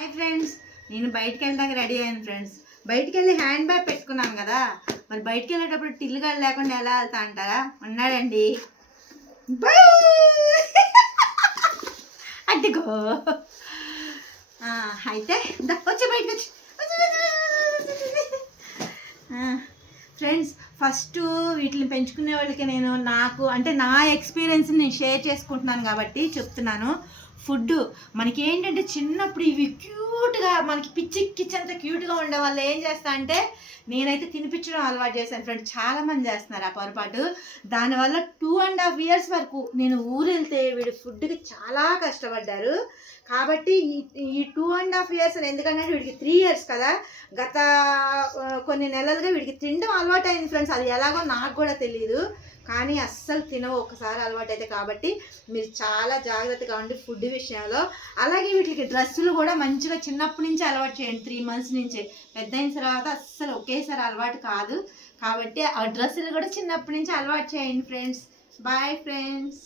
Hi friends, నేను బయటికి వెళ్ళడానికి రెడీ అయ్యాను ఫ్రెండ్స్. బయటికి వెళ్ళి హ్యాండ్ బ్యాగ్ పెట్టుకున్నాను కదా, మరి బయటికి వెళ్ళేటప్పుడు టిల్లుగా లేకుండా ఎలా వెళ్తా అంటారా? ఉన్నాడండి, అడ్డుకో. అయితే వచ్చి బయటకు వచ్చి ఫ్రెండ్స్, ఫస్ట్ వీటిని పెంచుకునే వాళ్ళకి నేను నా ఎక్స్పీరియన్స్ నేను షేర్ చేసుకుంటున్నాను కాబట్టి చెప్తున్నాను. ఫుడ్ మనకి ఏంటంటే చిన్నప్పుడు ఇవి క్యూట్గా మనకి పిచ్చెక్కిచ్చంత క్యూట్గా ఉండే వాళ్ళు ఏం చేస్తా అంటే నేనైతే తినిపించడం అలవాటు చేశాను ఫ్రెండ్స్. చాలామంది చేస్తున్నారు ఆ పొరపాటు. దానివల్ల 2.5 years వరకు నేను ఊరు వెళ్తే వీడి ఫుడ్కి చాలా కష్టపడ్డారు. కాబట్టి ఈ 2.5 years ఎందుకంటే వీడికి 3 years కదా, గత కొన్ని నెలలుగా వీడికి తినడం అలవాటు అయింది ఫ్రెండ్స్. అది ఎలాగో నాకు కూడా తెలియదు, కానీ అస్సలు తినవు ఒకసారి అలవాటు అయితే. కాబట్టి మీరు చాలా జాగ్రత్తగా ఉండి ఫుడ్ విషయంలో. అలాగే వీటికి డ్రెస్సులు కూడా మంచిగా చిన్నప్పటి నుంచి అలవాటు చేయండి, 3 months నుంచే. పెద్ద అయిన తర్వాత అస్సలు ఒకేసారి అలవాటు కాదు. కాబట్టి ఆ డ్రెస్సులు కూడా చిన్నప్పటి నుంచి అలవాటు చేయండి ఫ్రెండ్స్. Bye friends.